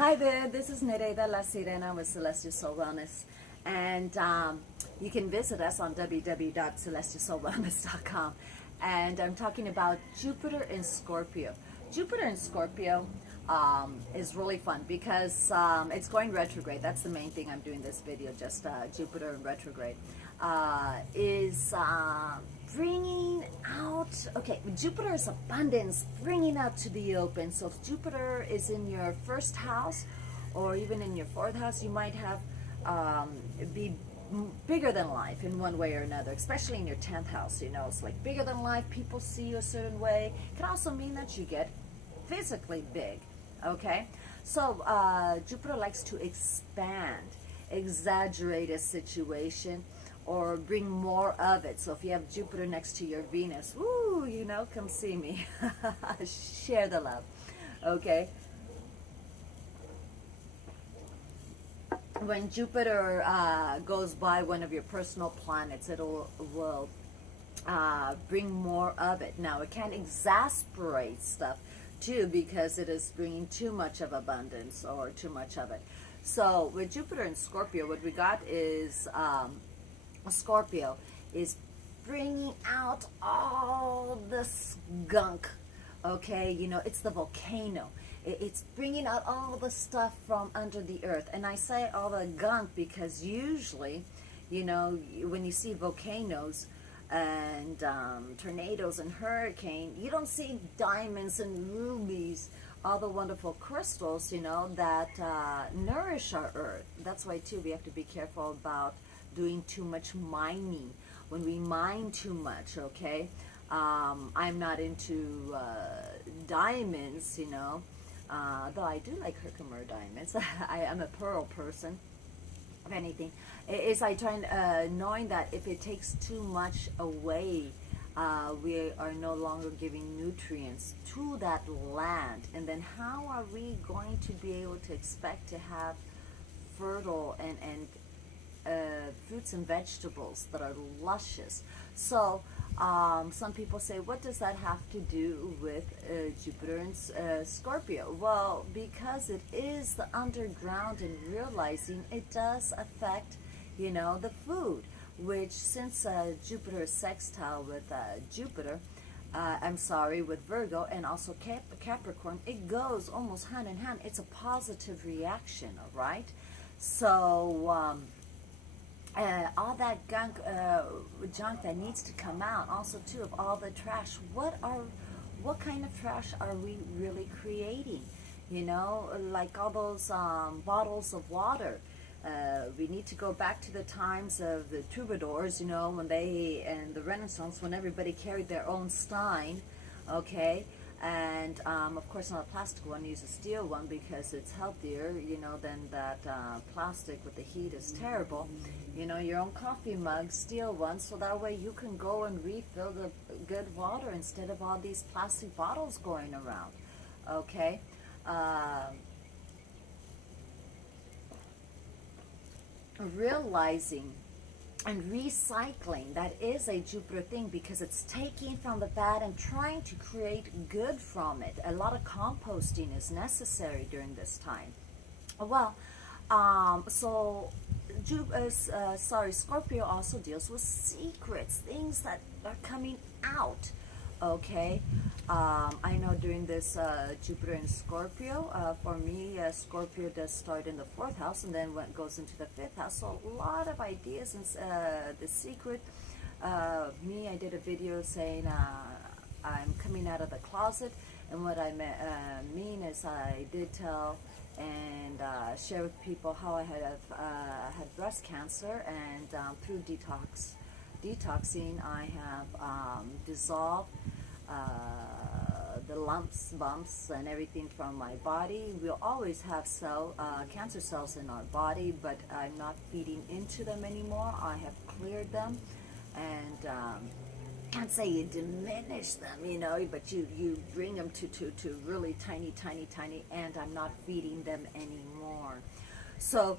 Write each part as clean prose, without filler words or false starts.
Hi there, this is Nereida La Sirena with Celestial Soul Wellness, and you can visit us on www.celestialsoulwellness.com. And I'm talking about Jupiter in Scorpio. Jupiter in Scorpio is really fun because it's going retrograde. That's the main thing I'm doing this video, just Jupiter in retrograde. Is bringing out, okay, Jupiter is abundance, bringing out to the open. So if Jupiter is in your first house or even in your fourth house, you might have be bigger than life in one way or another, especially in your 10th house. You know, it's like bigger than life, people see you a certain way. It can also mean that you get physically big. Okay, so Jupiter likes to expand, exaggerate a situation, or bring more of it. So if you have Jupiter next to your Venus, woo, you know, come see me. Share the love. Okay. When Jupiter goes by one of your personal planets, it will bring more of it. Now, it can exasperate stuff too because it is bringing too much of abundance or too much of it. So with Jupiter and Scorpio, what we got is Scorpio is bringing out all this gunk. Okay, you know, it's the volcano. It's bringing out all the stuff from under the earth. And I say all the gunk because usually, you know, when you see volcanoes and tornadoes and hurricane, you don't see diamonds and rubies, all the wonderful crystals, you know, that nourish our earth. That's why too we have to be careful about doing too much mining. When we mine too much, okay, I'm not into diamonds, you know, though I do like Herkimer diamonds. I am a pearl person. If anything, it's like trying knowing that if it takes too much away, we are no longer giving nutrients to that land. And then how are we going to be able to expect to have fertile and fruits and vegetables that are luscious? So some people say, what does that have to do with Jupiter and Scorpio? Well, because it is the underground and realizing it does affect, you know, the food, which since Jupiter is sextile with with Virgo and also Capricorn, it goes almost hand in hand. It's a positive reaction, all right? So all that junk that needs to come out, also too of all the trash. What kind of trash are we really creating? You know, like all those bottles of water. We need to go back to the times of the troubadours, you know, when they, and the Renaissance, when everybody carried their own stein, okay? And of course not a plastic one, use a steel one because it's healthier, you know, than that plastic with the heat is terrible. You know, your own coffee mug, steel one, so that way you can go and refill the good water instead of all these plastic bottles going around, okay? Realizing and recycling, that is a Jupiter thing because it's taking from the bad and trying to create good from it. A lot of composting is necessary during this time. Well, Scorpio also deals with secrets, things that are coming out. Okay, I know during this Jupiter in Scorpio, for me, Scorpio does start in the 4th house and then goes into the 5th house. So a lot of ideas and the secret. Me, I did a video saying I'm coming out of the closet, and what I mean is I did tell and share with people how I had breast cancer, and through detoxing, I have dissolved the lumps, bumps, and everything from my body. We'll always have cancer cells in our body, but I'm not feeding into them anymore. I have cleared them, and can't say you diminish them, you know, but you bring them to really tiny, and I'm not feeding them anymore. So,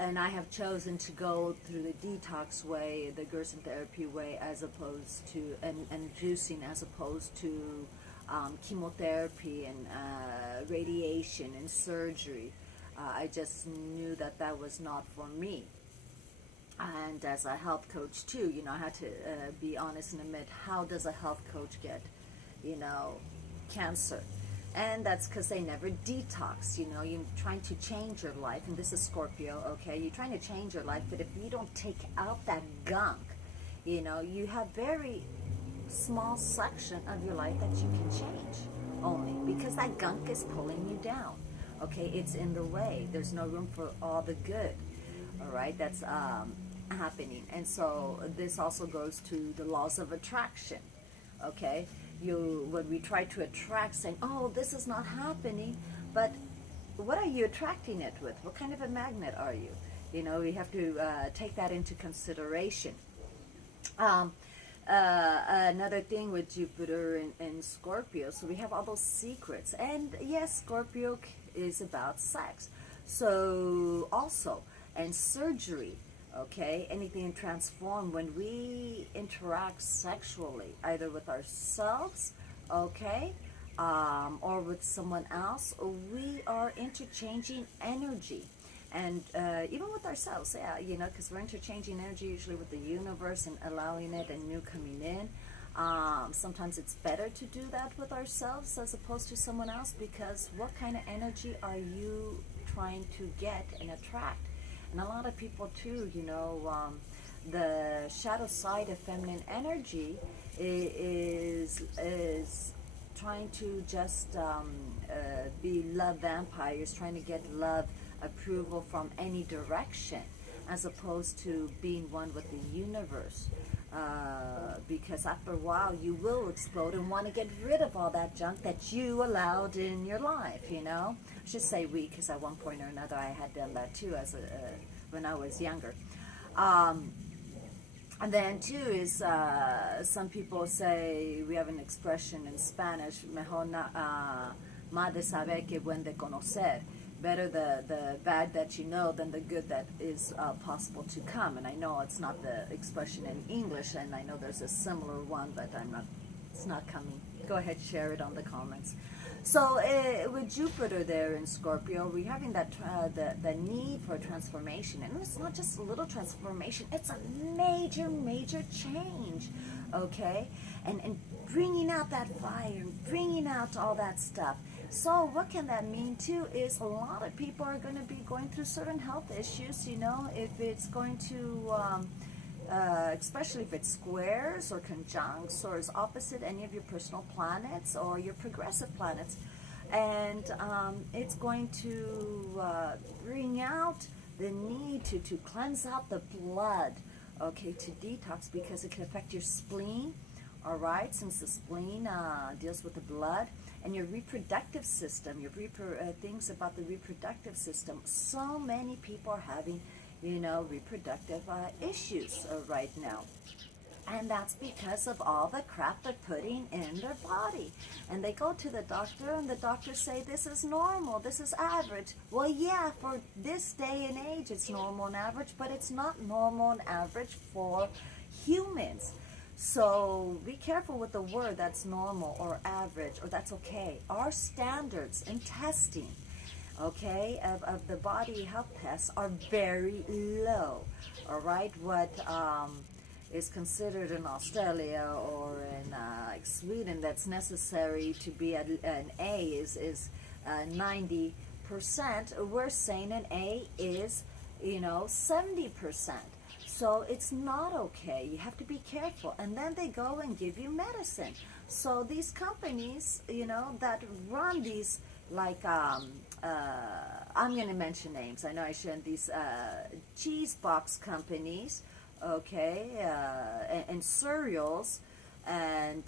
and I have chosen to go through the detox way, the Gerson therapy way, as opposed to, and juicing, as opposed to chemotherapy and radiation and surgery. I just knew that that was not for me. And as a health coach too, I had to be honest and admit, how does a health coach get, cancer? And that's because they never detox. You're trying to change your life, and this is Scorpio, okay? You're trying to change your life, but if you don't take out that gunk, you have very small section of your life that you can change only, because that gunk is pulling you down, okay? It's in the way. There's no room for all the good, all right? That's happening. And so this also goes to the laws of attraction, okay? When we try to attract, saying, oh, this is not happening, but what are you attracting it with? What kind of a magnet are you? We have to take that into consideration. Another thing with Jupiter and Scorpio, so we have all those secrets. And yes, Scorpio is about sex. So also, and surgery, okay, anything transform when we interact sexually, either with ourselves, okay, or with someone else, we are interchanging energy. And even with ourselves, yeah, because we're interchanging energy usually with the universe and allowing it and new coming in. Sometimes it's better to do that with ourselves as opposed to someone else, because what kind of energy are you trying to get and attract? And a lot of people too, the shadow side of feminine energy is trying to just be love vampires, trying to get love approval from any direction, as opposed to being one with the universe. Because after a while you will explode and want to get rid of all that junk that you allowed in your life, I should say we, because at one point or another I had done that too when I was younger. And then too is some people say, we have an expression in Spanish, mejor más de saber que buen de conocer. Better the bad that you know than the good that is possible to come. And I know it's not the expression in English, and I know there's a similar one, but it's not coming. Go ahead, share it on the comments. So with Jupiter there in Scorpio, we're having that the need for transformation. And it's not just a little transformation, it's a major change, okay? And bringing out that fire, bringing out all that stuff. So what can that mean too is a lot of people are going to be going through certain health issues, if it's going to, especially if it's squares or conjuncts or is opposite any of your personal planets or your progressive planets. And it's going to bring out the need to cleanse out the blood, okay, to detox, because it can affect your spleen, all right, since the spleen deals with the blood. And your reproductive system, things about the reproductive system. So many people are having, reproductive issues right now. And that's because of all the crap they're putting in their body. And they go to the doctor, and the doctors say, this is normal, this is average. Well, yeah, for this day and age, it's normal and average, but it's not normal and average for humans. So be careful with the word that's normal or average or that's okay. Our standards in testing, okay, of the body health tests are very low, all right? What is considered in Australia or in Sweden that's necessary to be an A is 90%. We're saying an A is, 70%. So it's not okay. You have to be careful. And then they go and give you medicine. So these companies, that run these, like, I'm going to mention names. I know I shouldn't. These cheese box companies, okay, and cereals, and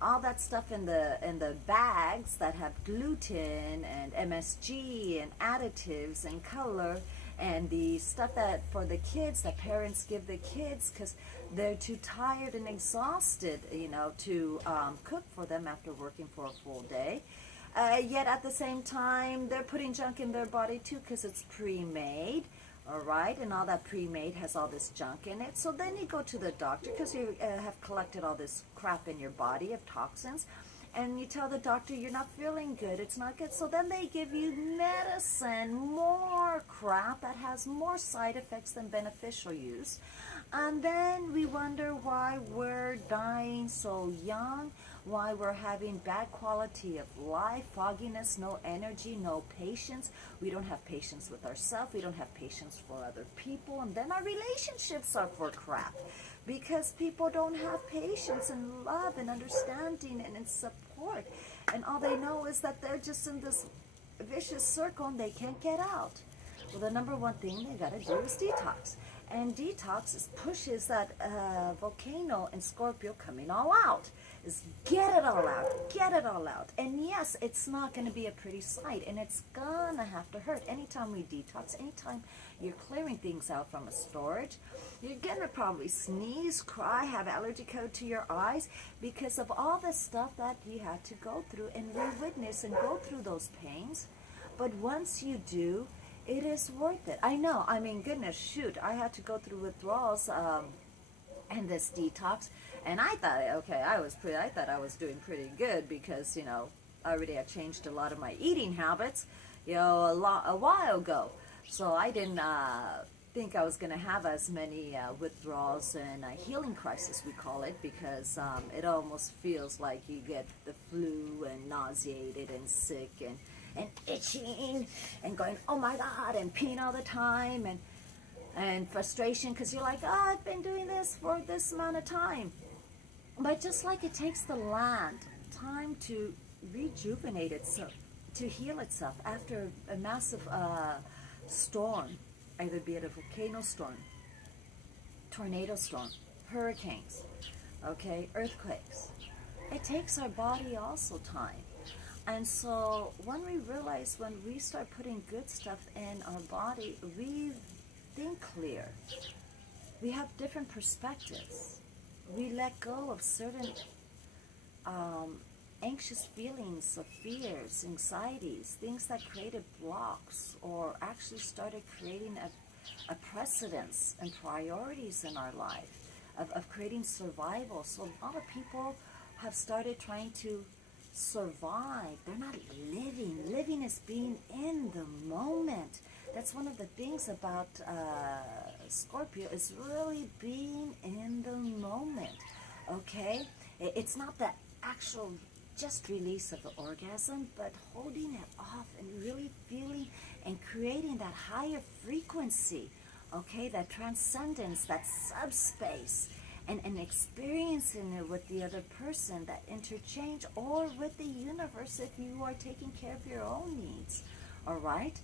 all that stuff in the bags that have gluten and MSG and additives and color. And the stuff that for the kids, that parents give the kids because they're too tired and exhausted, to cook for them after working for a full day. Yet at the same time, they're putting junk in their body too because it's pre-made, all right? And all that pre-made has all this junk in it. So then you go to the doctor because you have collected all this crap in your body of toxins. and you tell the doctor you're not feeling good, it's not good, so then they give you medicine, more crap that has more side effects than beneficial use. And then we wonder why we're dying so young, why we're having bad quality of life, fogginess, no energy, no patience. We don't have patience with ourselves, we don't have patience for other people, and then our relationships are for crap. Because people don't have patience and love and understanding and support. And all they know is that they're just in this vicious circle and they can't get out. Well, the number one thing they got to do is detox. And detox pushes that volcano in Scorpio coming all out. Is get it all out, get it all out. And yes, it's not going to be a pretty sight, and it's going to have to hurt. Anytime we detox, anytime you're clearing things out from a storage, you're going to probably sneeze, cry, have allergy code to your eyes because of all the stuff that you had to go through and re-witness and go through those pains. But once you do, it is worth it. I know, I mean, goodness, shoot, I had to go through withdrawals and this detox, and I thought, okay, I thought I was doing pretty good because, you know, I already had changed a lot of my eating habits, you know, a while ago. So I didn't think I was going to have as many withdrawals and healing crisis, we call it, because it almost feels like you get the flu and nauseated and sick and itching and going, oh my God, and peeing all the time and frustration because you're like, oh, I've been doing this for this amount of time. But just like it takes the land time to rejuvenate itself, to heal itself after a massive storm, either be it a volcano storm, tornado storm, hurricanes, okay, earthquakes. It takes our body also time. And so when we realize, when we start putting good stuff in our body, we think clear. We have different perspectives. We let go of certain anxious feelings of fears, anxieties, things that created blocks or actually started creating a precedence and priorities in our life of creating survival. So a lot of people have started trying to survive. They're not living. Living is being in the moment. That's one of the things about Scorpio, is really being in the moment, okay? It's not the actual just release of the orgasm, but holding it off and really feeling and creating that higher frequency, okay? That transcendence, that subspace, and experiencing it with the other person, that interchange, or with the universe if you are taking care of your own needs, all right?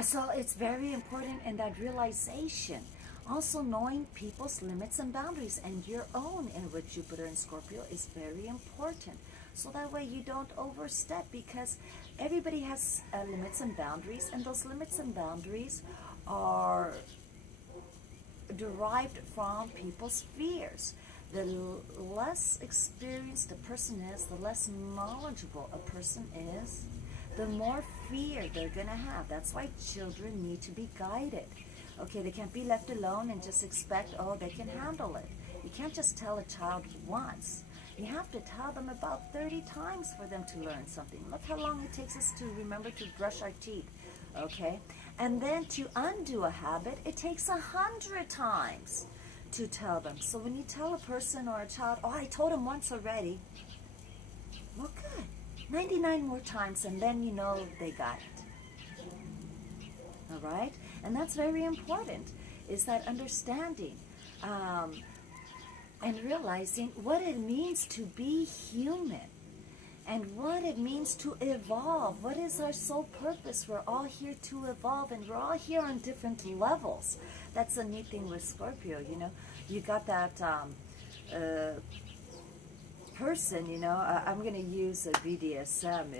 So it's very important in that realization. Also knowing people's limits and boundaries, and your own, and with Jupiter and Scorpio, is very important. So that way you don't overstep, because everybody has limits and boundaries, and those limits and boundaries are derived from people's fears. The less experienced a person is, the less knowledgeable a person is, the more fear they're going to have. That's why children need to be guided. Okay, they can't be left alone and just expect, oh, they can handle it. You can't just tell a child once. You have to tell them about 30 times for them to learn something. Look how long it takes us to remember to brush our teeth, okay? And then to undo a habit, it takes 100 times to tell them. So when you tell a person or a child, oh, I told him once already, well, good. 99 more times, and then you know they got it. All right? And that's very important, is that understanding and realizing what it means to be human and what it means to evolve. What is our sole purpose? We're all here to evolve, and we're all here on different levels. That's the neat thing with Scorpio, you know. You got that person, you know, I'm going to use a BDSM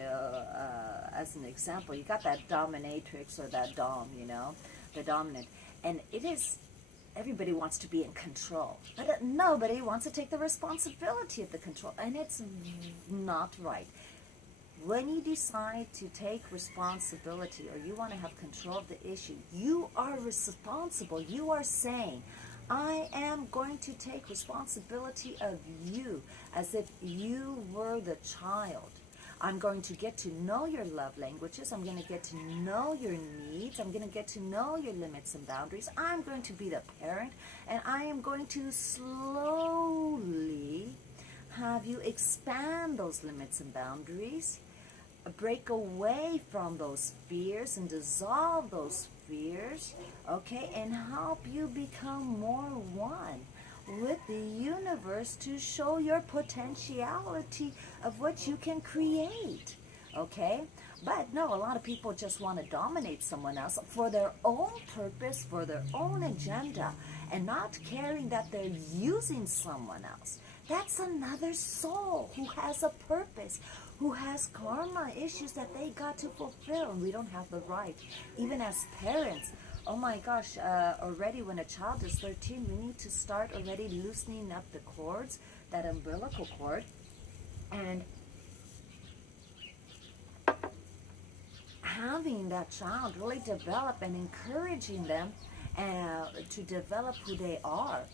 as an example. You got that dominatrix, or that dom, you know, the dominant. And it is, everybody wants to be in control, but nobody wants to take the responsibility of the control, and it's not right. When you decide to take responsibility, or you want to have control of the issue, you are responsible. You are saying, I am going to take responsibility of you as if you were the child. I'm going to get to know your love languages. I'm going to get to know your needs. I'm going to get to know your limits and boundaries. I'm going to be the parent, and I am going to slowly have you expand those limits and boundaries, break away from those fears and dissolve those fears, okay, and help you become more one with the universe to show your potentiality of what you can create, okay? But no, a lot of people just want to dominate someone else for their own purpose, for their own agenda, and not caring that they're using someone else. That's another soul who has a purpose, who has karma issues that they got to fulfill, and we don't have the right. Even as parents, oh my gosh, already when a child is 13, we need to start already loosening up the cords, that umbilical cord, and having that child really develop and encouraging them to develop who they are.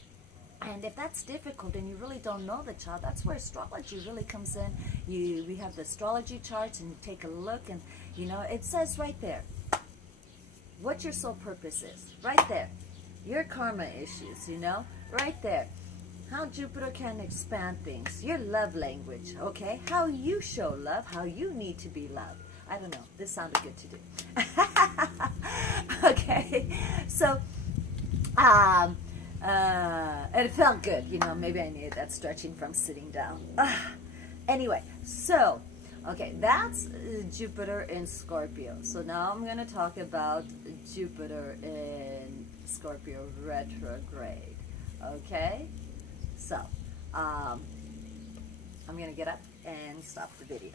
And if that's difficult and you really don't know the child, that's where astrology really comes in. We have the astrology charts, and you take a look, and it says right there what your soul purpose is. Right there. Your karma issues, right there. How Jupiter can expand things. Your love language, okay? How you show love, how you need to be loved. I don't know. This sounded good to do. Okay. So, it felt good, maybe I needed that stretching from sitting down. Anyway, so, okay, that's Jupiter in Scorpio. So now I'm going to talk about Jupiter in Scorpio retrograde, okay? So, I'm going to get up and stop the video.